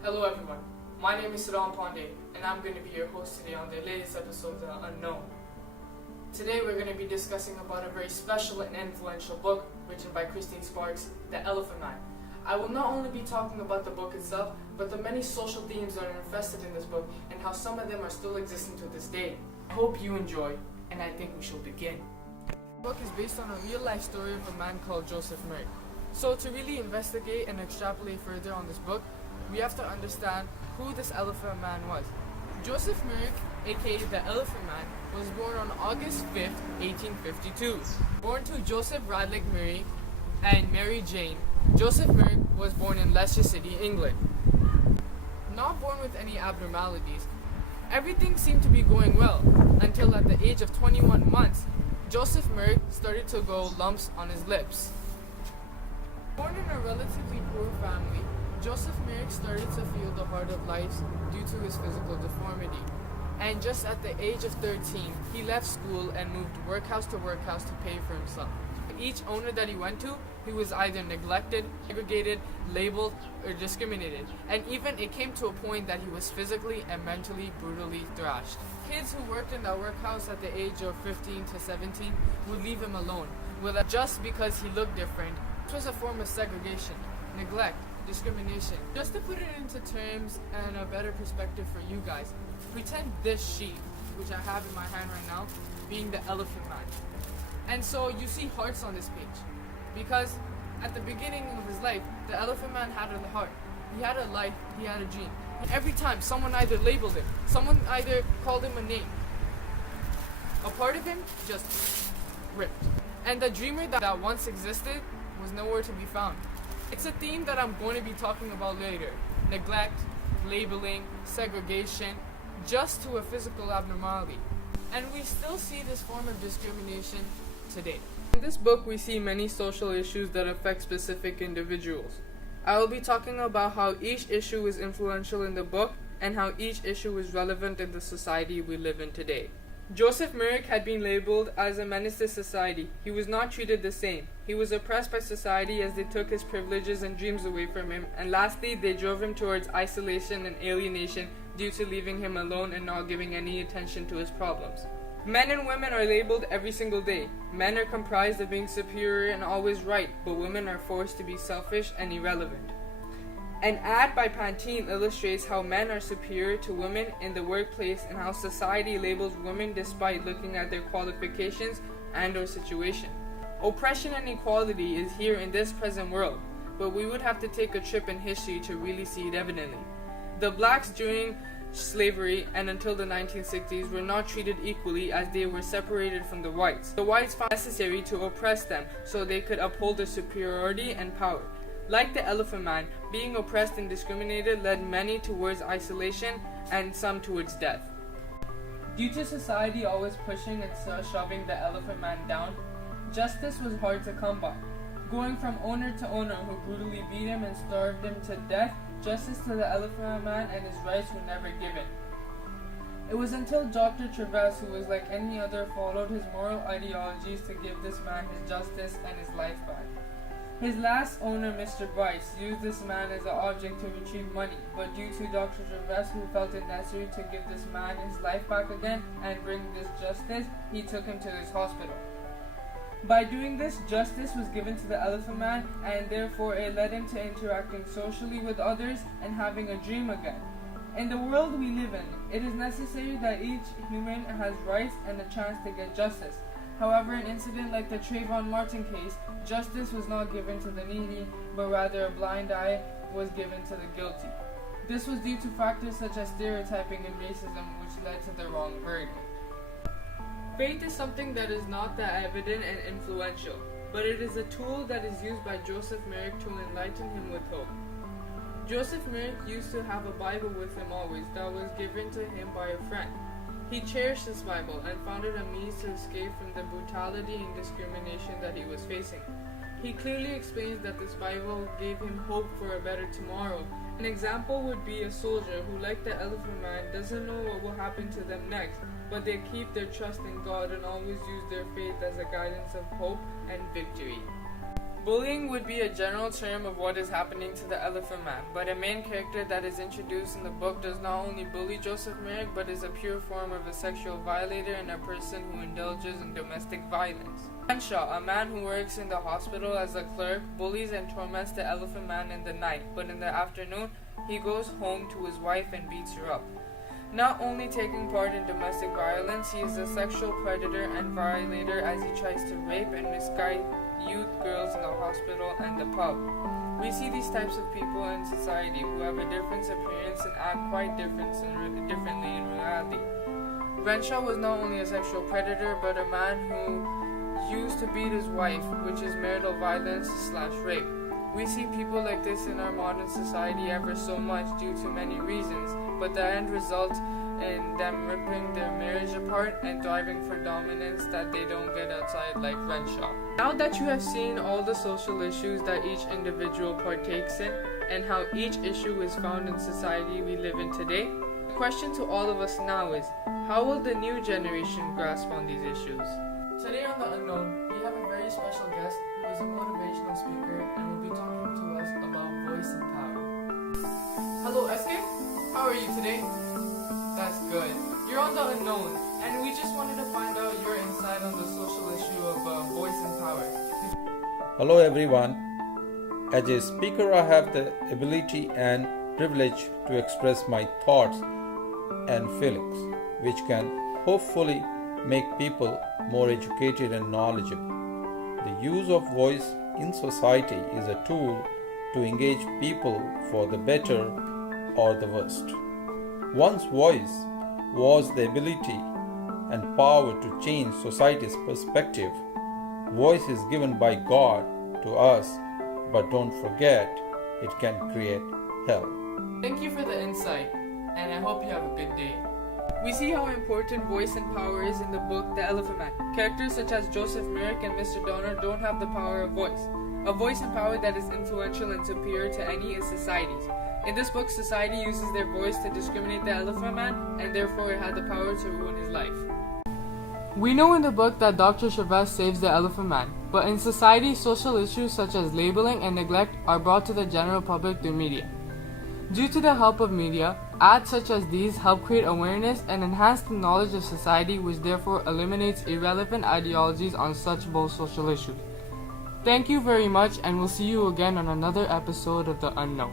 Hello everyone, my name is Elephantman, and I'm going to be your host today on the latest episode of The Unknown. Today we're going to be discussing about a very special and influential book written by Christine Sparks, The Elephantman. I will not only be talking about the book itself, but the many social themes that are infested in this book and how some of them are still existing to this day. I hope you enjoy, and I think we shall begin. The book is based on a real-life story of a man called Joseph Merrick. So to really investigate and extrapolate further on this book, we have to understand who this Elephantman was. Joseph Merrick, aka the Elephantman, was born on August 5th, 1852. Born to Joseph Radlick Merrick and Mary Jane, Joseph Merrick was born in Leicester City, England. Not born with any abnormalities, everything seemed to be going well until at the age of 21 months, Joseph Merrick started to grow lumps on his lips. Born in a relatively poor family, Joseph Merrick started to feel the heart of life due to his physical deformity. And just at the age of 13, he left school and moved workhouse to workhouse to pay for himself. Each owner that he went to, he was either neglected, segregated, labeled, or discriminated. And even it came to a point that he was physically and mentally brutally thrashed. Kids who worked in that workhouse at the age of 15 to 17 would leave him alone, just because he looked different. This was a form of segregation, neglect, discrimination. Just to put it into terms and a better perspective for you guys, pretend this sheet, which I have in my hand right now, being the Elephantman. And so you see hearts on this page, because at the beginning of his life, the Elephantman had a heart. He had a life, he had a dream. And every time someone either labeled him, someone either called him a name, a part of him just ripped. And the dreamer that once existed was nowhere to be found. It's a theme that I'm going to be talking about later. Neglect, labeling, segregation, just to a physical abnormality. And we still see this form of discrimination today. In this book, we see many social issues that affect specific individuals. I will be talking about how each issue is influential in the book and how each issue is relevant in the society we live in today. Joseph Merrick had been labeled as a menace to society. He was not treated the same. He was oppressed by society as they took his privileges and dreams away from him, and lastly, they drove him towards isolation and alienation due to leaving him alone and not giving any attention to his problems. Men and women are labeled every single day. Men are comprised of being superior and always right, but women are forced to be selfish and irrelevant. An ad by Pantene illustrates how men are superior to women in the workplace and how society labels women despite looking at their qualifications and/or situation. Oppression and equality is here in this present world, but we would have to take a trip in history to really see it evidently. The blacks during slavery and until the 1960s were not treated equally as they were separated from the whites. The whites found it necessary to oppress them so they could uphold their superiority and power. Like the Elephantman, being oppressed and discriminated led many towards isolation and some towards death. Due to society always pushing and shoving the Elephantman down, justice was hard to come by. Going from owner to owner who brutally beat him and starved him to death, justice to the Elephantman and his rights were never given. It was until Dr. Travis, who was like any other, followed his moral ideologies to give this man his justice and his life back. His last owner, Mr. Bryce, used this man as an object to retrieve money, but due to Dr. Travis, who felt it necessary to give this man his life back again and bring this justice, he took him to his hospital. By doing this, justice was given to the Elephantman, and therefore it led him to interacting socially with others and having a dream again. In the world we live in, it is necessary that each human has rights and a chance to get justice. However, an incident like the Trayvon Martin case, justice was not given to the needy, but rather a blind eye was given to the guilty. This was due to factors such as stereotyping and racism, which led to the wrong verdict. Faith is something that is not that evident and influential, but it is a tool that is used by Joseph Merrick to enlighten him with hope. Joseph Merrick used to have a Bible with him always that was given to him by a friend. He cherished this Bible and found it a means to escape from the brutality and discrimination that he was facing. He clearly explains that this Bible gave him hope for a better tomorrow. An example would be a soldier who, like the Elephantman, doesn't know what will happen to them next, but they keep their trust in God and always use their faith as a guidance of hope and victory. Bullying would be a general term of what is happening to the Elephant Man, but a main character that is introduced in the book does not only bully Joseph Merrick, but is a pure form of a sexual violator and a person who indulges in domestic violence. Renshaw, a man who works in the hospital as a clerk, bullies and torments the Elephant Man in the night, but in the afternoon, he goes home to his wife and beats her up. Not only taking part in domestic violence, he is a sexual predator and violator as he tries to rape and misguide youth girls in the hospital and the pub. We see these types of people in society who have a different appearance and act quite differently in reality. Renshaw was not only a sexual predator, but a man who used to beat his wife, which is marital violence/rape. We see people like this in our modern society ever so much due to many reasons, but the end result in them ripping their marriage apart and thriving for dominance that they don't get outside like Renshaw. Now that you have seen all the social issues that each individual partakes in and how each issue is found in society we live in today, the question to all of us now is, how will the new generation grasp on these issues? Today on The Unknown, we have a very special guest who is a motivational speaker and will be talking to us about voice and power. Hello SK, how are you today? That's good. You're on The Unknown, and we just wanted to find out your insight on the social issue of voice and power. Hello everyone. As a speaker, I have the ability and privilege to express my thoughts and feelings, which can hopefully make people more educated and knowledgeable. The use of voice in society is a tool to engage people for the better or the worst. One's voice was the ability and power to change society's perspective. Voice is given by God to us, but don't forget, it can create hell. Thank you for the insight, and I hope you have a good day. We see how important voice and power is in the book The Elephant Man. Characters such as Joseph Merrick and Mr. Donner don't have the power of voice. A voice and power that is influential and superior to any is society's. In this book, society uses their voice to discriminate the Elephant Man, and therefore it had the power to ruin his life. We know in the book that Dr. Chavez saves the Elephant Man, but in society, social issues such as labeling and neglect are brought to the general public through media. Due to the help of media, ads such as these help create awareness and enhance the knowledge of society, which therefore eliminates irrelevant ideologies on such bold social issues. Thank you very much, and we'll see you again on another episode of The Unknown.